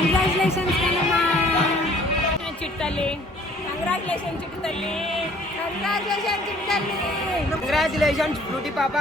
Congratulations కన్నమ్మా చిట్టల్లి. Congratulations చిట్టల్లి. కంగ్రాచులేషన్స్ చిట్టల్లి. కంగ్రాచులేషన్స్ ఫ్రూటీ పాప.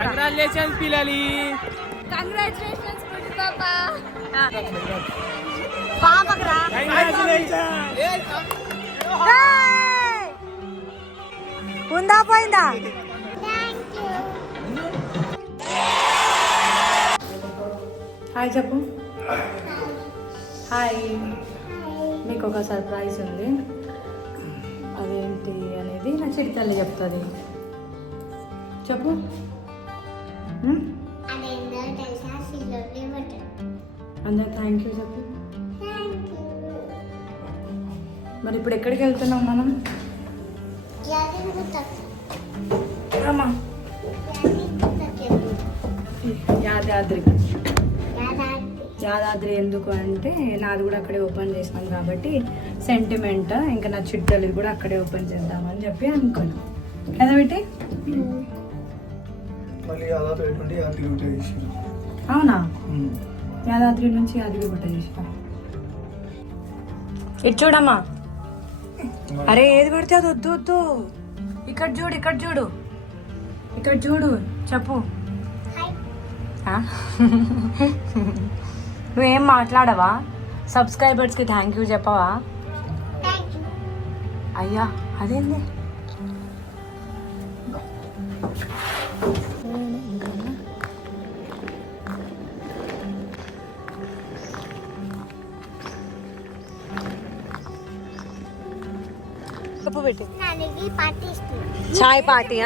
కంగ్రాచులేషన్స్ పిల్లలి. కంగ్రాచులేషన్స్ ఫ్రూటీ పాప. పాపకరా ఉందా పోయిందా? హాయ్ చెప్పు. హాయ్, మీకు ఒక సర్ప్రైజ్ ఉంది. అదేంటి అనేది నా చిట్తల్లి చెప్తుంది. చెప్పు. అందరు థ్యాంక్ యూ చెప్పు. మరి ఇప్పుడు ఎక్కడికి వెళ్తున్నాం మనం? అమ్మా యాదాద్రి. యాదాద్రి ఎందుకు అంటే నాది కూడా అక్కడే ఓపెన్ చేసినాం కాబట్టి సెంటిమెంట్. ఇంకా నా చిట్టలు కూడా అక్కడే ఓపెన్ చేద్దామని చెప్పి అనుకున్నాం కదా పెట్టి. అవునా? యాదాద్రి నుంచి యాదగిరి గుట్ట చేసిన. ఇటు చూడమ్మా. అరే ఏది పడితే అది వద్దు వద్దు. ఇక్కడ చూడు, ఇక్కడ చూడు, ఇక్కడ చూడు. చెప్పు. నువ్వేం మాట్లాడవా? సబ్స్క్రైబర్స్కి థ్యాంక్ యూ చెప్పవా? అయ్యా అదేంది? చాయ్ పార్టీ.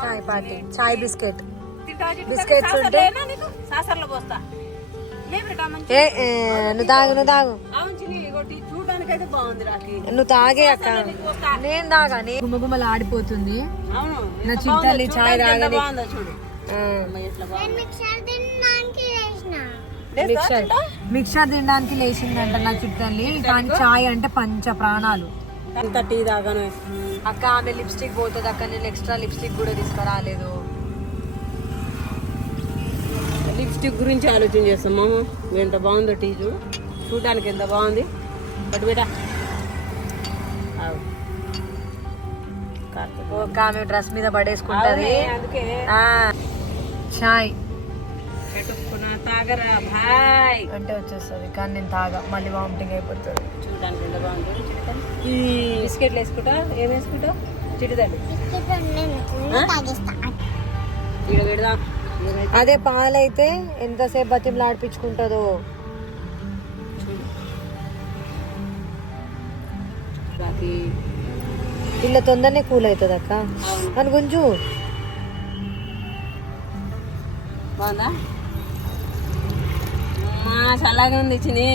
చాయ్ పార్టీ. చాయ్ బిస్కెట్. బిస్కెట్స్ ఉంటే నువ్వు తాగు, నువ్వు తాగు, నువ్వు తాగే అక్క. నేను తాగా. గుమ్మగుమ్మలు ఆడిపోతుంది నా చిట్టల్లి. చాయ్ తాగని. మిక్చర్ తినడానికి లేచిందంట నా చిట్టల్లి. కానీ చాయ్ అంటే పంచ ప్రాణాలు. టీ తాగాను అక్క. ఆమె లిప్స్టిక్ పోతుంది అక్క. నేను ఎక్స్ట్రా లిప్స్టిక్ కూడా తీసుకురాలేదు. లిప్స్టిక్ గురించి ఆలోచన చేస్తాం మామ. ఎంత బాగుందో టీ చూడు, చూడడానికి ఎంత బాగుంది. బట్ బేటా ఒక ఆమె డ్రెస్ మీద పడేసుకుంటది. చాయ్ తాగరా భాయ్ అంటే వచ్చేస్తుంది. కానీ నేను తాగా, మళ్ళీ వామిటింగ్ అయిపోతుంది. చూడడానికి ఎంత బాగుంది. ఈ బిస్కెట్లు వేసుకుంటా. ఏం వేసుకుంటావు? చిటిదండి ఇక్కడ పెడదాం. అదే పాలైతే ఎంతసేపు బతిమలు ఆడిపించుకుంటుందో. ఇలా తొందరనే కూల్ అవుతుంది అక్క. అని గుంజు. బాగుందా? చల్లగా ఉంది చిని.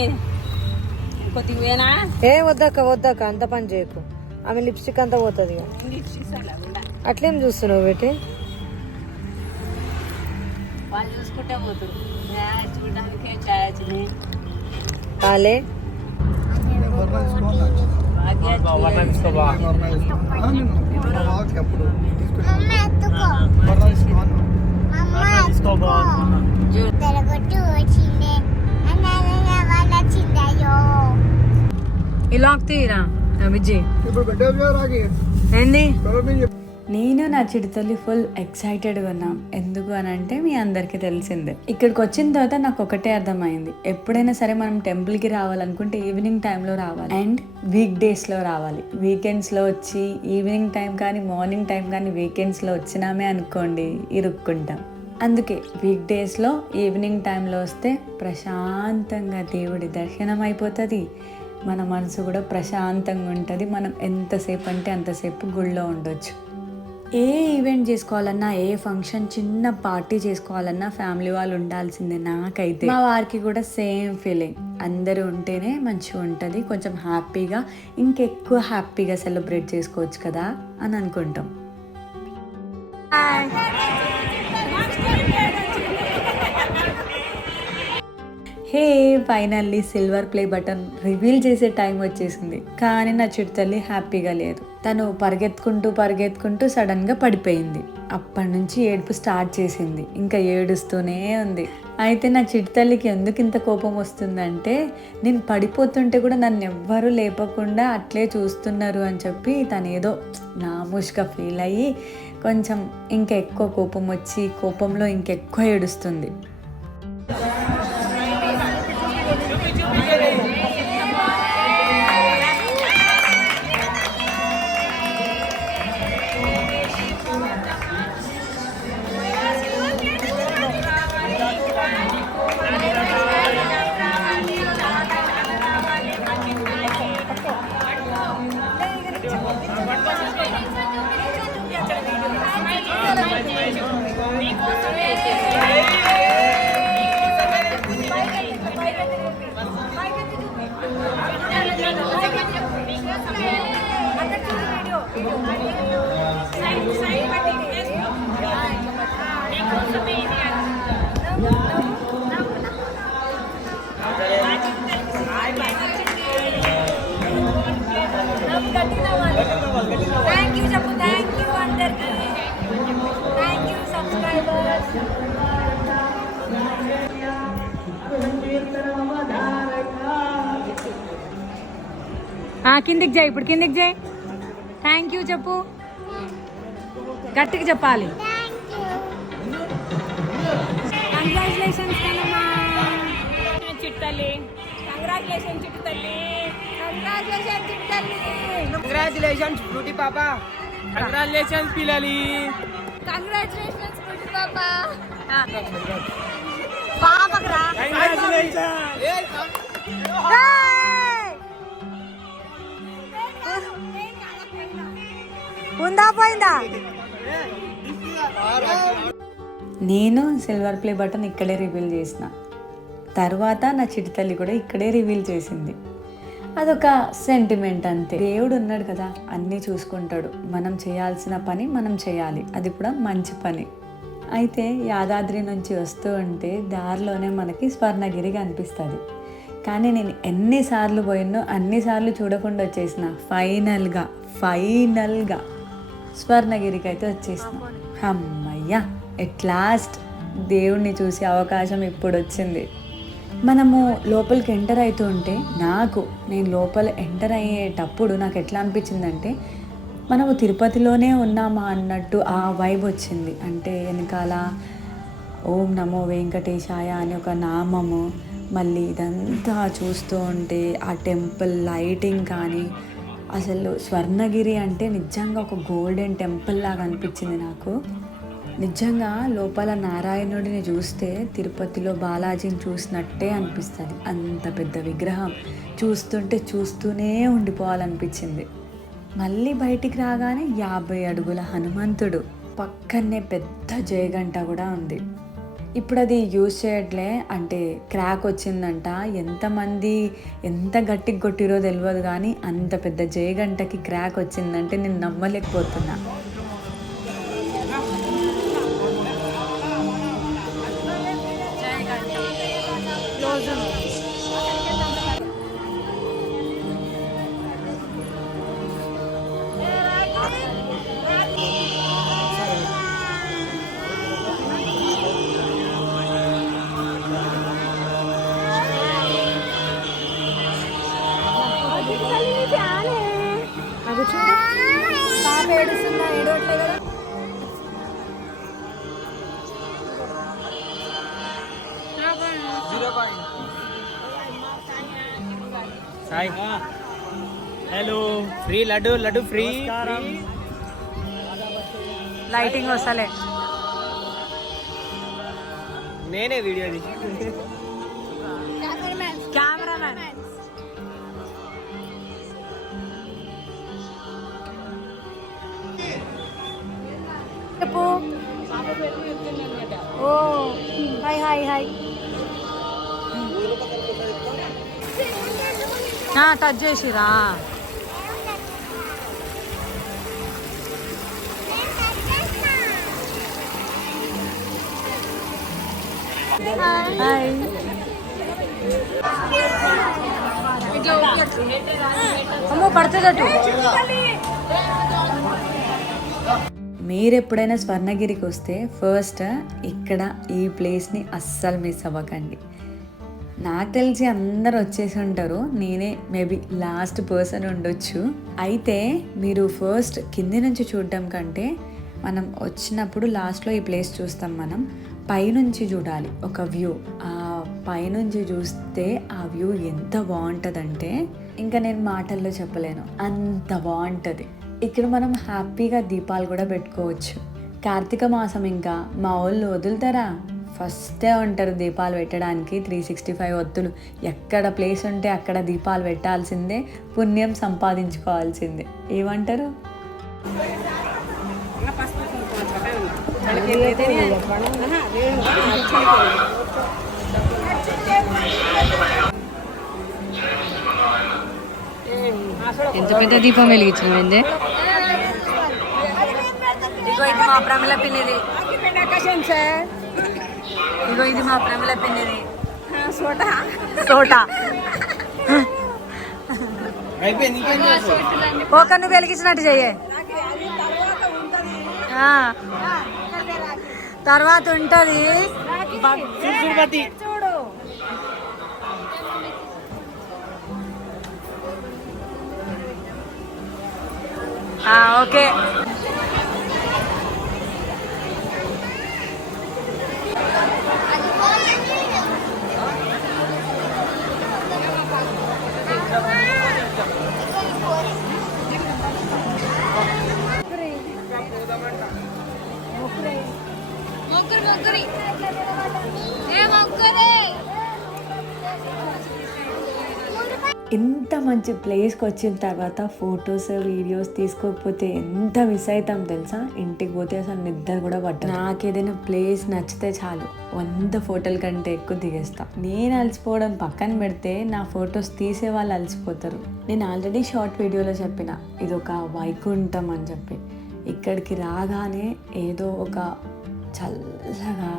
కొద్దిగా ఏ వద్దక్క, వద్దక్క, అంత పని చేయకు. ఆమె లిప్స్టిక్ అంతా పోతుంది. అట్లేం చూస్తున్నావు పెట్టి? వాళ్ళు చూసుకుంటే పోతుంది. చూడడానికి ఛాయచిని కాలే. ఇలా తీరా విజయ్. ఏంది? నేను నా చిడతల్లి ఫుల్ ఎక్సైటెడ్గా ఉన్నాం. ఎందుకు అని అంటే మీ అందరికీ తెలిసిందే. ఇక్కడికి వచ్చిన తర్వాత నాకు ఒకటే అర్థమైంది. ఎప్పుడైనా సరే మనం టెంపుల్కి రావాలనుకుంటే ఈవినింగ్ టైంలో రావాలి అండ్ వీక్ డేస్లో రావాలి. వీకెండ్స్లో వచ్చి ఈవినింగ్ టైం కానీ మార్నింగ్ టైం కానీ వీకెండ్స్లో వచ్చినామే అనుకోండి ఇరుక్కుంటాం. అందుకే వీక్ డేస్లో ఈవినింగ్ టైంలో వస్తే ప్రశాంతంగా దేవుడి దర్శనం అయిపోతుంది. మన మనసు కూడా ప్రశాంతంగా ఉంటుంది. మనం ఎంతసేపు అంటే అంతసేపు గుళ్ళో ఉండొచ్చు. ఏ ఈవెంట్ చేసుకోవాలన్నా, ఏ ఫంక్షన్, చిన్న పార్టీ చేసుకోవాలన్నా ఫ్యామిలీ వాళ్ళు ఉండాల్సిందే. నాకైతే మా వారికి కూడా సేమ్ ఫీలింగ్. అందరూ ఉంటేనే మంచిగా ఉంటుంది. కొంచెం హ్యాపీగా, ఇంకెక్కువ హ్యాపీగా సెలబ్రేట్ చేసుకోవచ్చు కదా అని అనుకుంటాం. Hey finally silver play button reveal చేసే టైం వచ్చేసింది. కానీ నా చిట్టుతల్లి హ్యాపీగా లేదు. తను పరిగెత్తుకుంటూ సడన్గా పడిపోయింది. అప్పటి నుంచి ఏడుపు స్టార్ట్ చేసింది. ఇంకా ఏడుస్తూనే ఉంది. అయితే నా చిట్టుతల్లికి ఎందుకు ఇంత కోపం వస్తుందంటే నేను పడిపోతుంటే కూడా నన్ను ఎవ్వరూ లేపకుండా అట్లే చూస్తున్నారు అని చెప్పి తను ఏదో నామూష్గా ఫీల్ అయ్యి కొంచెం ఇంకా ఎక్కువ కోపం వచ్చి కోపంలో ఇంకెక్కువ ఏడుస్తుంది. కిందికి చేయి, ఇప్పుడు కిందికి చేయి. థ్యాంక్ యూ చెప్పు, గట్టిగా చెప్పాలి. కంగ్రాచులేషన్స్ చిట్టల్లి, కంగ్రాచులేషన్ చిట్టల్లి, కంగ్రాచులేషన్ చిట్టల్లి, కంగ్రాచులేషన్స్ ఫ్రూటీ పాప, కంగ్రాచులేషన్స్ పిల్లలి, కంగ్రాచులేషన్స్ ఫ్రూటీ పాప. పాపకరా ఉందా పోయిందా? నేను సిల్వర్ ప్లే బటన్ ఇక్కడే రివీల్ చేసిన తర్వాత నా చిట్టుతల్లి కూడా ఇక్కడే రివీల్ చేసింది. అదొక సెంటిమెంట్ అంతే. దేవుడు ఉన్నాడు కదా, అన్నీ చూసుకుంటాడు. మనం చేయాల్సిన పని మనం చేయాలి, అది కూడా మంచి పని. అయితే యాదాద్రి నుంచి వస్తూ ఉంటే దారిలోనే మనకి స్వర్ణగిరి కనిపిస్తుంది. కానీ నేను ఎన్నిసార్లు పోయినో అన్నిసార్లు చూడకుండా వచ్చేసిన. ఫైనల్గా స్వర్ణగిరికి అయితే వచ్చేసిన. అమ్మయ్యా, ఎట్ లాస్ట్ దేవుణ్ణి చూసే అవకాశం ఇప్పుడు వచ్చింది. మనము లోపలికి ఎంటర్ అవుతూ ఉంటే నేను లోపల ఎంటర్ అయ్యేటప్పుడు నాకు ఎట్లా అనిపించిందంటే మనము తిరుపతిలోనే ఉన్నామా అన్నట్టు ఆ వైబ్ వచ్చింది. అంటే వెనకాల ఓం నమో వెంకటేశాయ అని ఒక నామము, మళ్ళీ ఇదంతా చూస్తూ ఉంటే ఆ టెంపుల్ లైటింగ్ కానీ అసలు స్వర్ణగిరి అంటే నిజంగా ఒక గోల్డెన్ టెంపుల్ లాగా అనిపించింది నాకు. నిజంగా లోపల నారాయణుడిని చూస్తే తిరుపతిలో బాలాజీని చూసినట్టే అనిపిస్తుంది. అంత పెద్ద విగ్రహం చూస్తూనే ఉండిపోవాలనిపించింది. మళ్ళీ బయటికి రాగానే 50 అడుగుల హనుమంతుడు, పక్కనే పెద్ద జయగంట కూడా ఉంది. ఇప్పుడు అది యూజ్ చేయట్లే, అంటే క్రాక్ వచ్చిందంట. ఎంతమంది ఎంత గట్టికి కొట్టిరో తెలియదు, కానీ అంత పెద్ద జయగంటకి క్రాక్ వచ్చిందంటే నేను నమ్మలేకపోతున్నా. Hi, hello, free laddu free. Lighting వస్తలే, నేనే వీడియో కెమెరామ్యాన్. చెప్పు. ఓ హాయ్ టచ్ చేసిరా. హాయ్ అమ్మో పడుతుందట. మీరు ఎప్పుడైనా స్వర్ణగిరికి వస్తే ఫస్ట్ ఇక్కడ ఈ ప్లేస్ని అస్సలు మిస్ అవ్వకండి. నాకు తెలిసి అందరు వచ్చేసి ఉంటారు, నేనే మేబీ లాస్ట్ పర్సన్ ఉండొచ్చు. అయితే మీరు ఫస్ట్ కింది నుంచి చూడడం కంటే మనం వచ్చినప్పుడు లాస్ట్లో ఈ ప్లేస్ చూస్తాం, మనం పైనుంచి చూడాలి ఒక వ్యూ. ఆ పైనుంచి చూస్తే ఆ వ్యూ ఎంత బాగుంటుందంటే ఇంకా నేను మాటల్లో చెప్పలేను, అంత బాగుంటుంది. ఇక్కడ మనం హ్యాపీగా దీపాలు కూడా పెట్టుకోవచ్చు. కార్తీక మాసం ఇంకా మా వాళ్ళు వదులుతారా, ఫస్టే ఉంటారు దీపాలు పెట్టడానికి. 365 ఒత్తులు, ఎక్కడ ప్లేస్ ఉంటే అక్కడ దీపాలు పెట్టాల్సిందే, పుణ్యం సంపాదించుకోవాల్సిందే. ఏమంటారు? ఎంత పెద్ద దీపం వెలిగించినది. ఇగో ఇది మా ప్రమిళ పిన్నిది, ఇగో ఇది మా ప్రమిళ పిన్నిది సోటా. ఓక నువ్వు వెలిగించినట్టు చెయ్యే, తర్వాత ఉంటుంది. ఓకే ఇంత మంచి ప్లేస్కి వచ్చిన తర్వాత ఫొటోస్ వీడియోస్ తీసుకోకపోతే ఎంత మిస్ అవుతాం తెలుసా. ఇంటికి పోతే అసలు నిద్ర కూడా పట్టదు. నాకు ఏదైనా ప్లేస్ నచ్చితే చాలు 100 ఫోటోల కంటే ఎక్కువ దిగేస్తా. నేను అలసిపోవడం పక్కన పెడితే నా ఫొటోస్ తీసే వాళ్ళు అలసిపోతారు. నేను ఆల్రెడీ షార్ట్ వీడియోలో చెప్పిన ఇది ఒక వైకుంఠం అని చెప్పి. ఇక్కడికి రాగానే ఏదో ఒక చల్లగా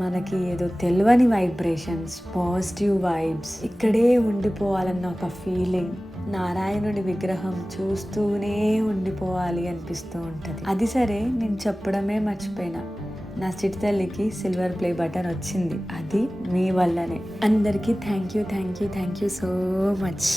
మనకి ఏదో తెలియని వైబ్రేషన్స్, పాజిటివ్ వైబ్స్, ఇక్కడే ఉండిపోవాలన్న ఒక ఫీలింగ్, నారాయణుడి విగ్రహం చూస్తూనే ఉండిపోవాలి అనిపిస్తూ ఉంటుంది. అది సరే, నేను చెప్పడమే మర్చిపోయినా, నా చిట్టి తల్లికి సిల్వర్ ప్లే బటన్ వచ్చింది. అది మీ వల్లనే. అందరికీ థ్యాంక్ యూ సో మచ్.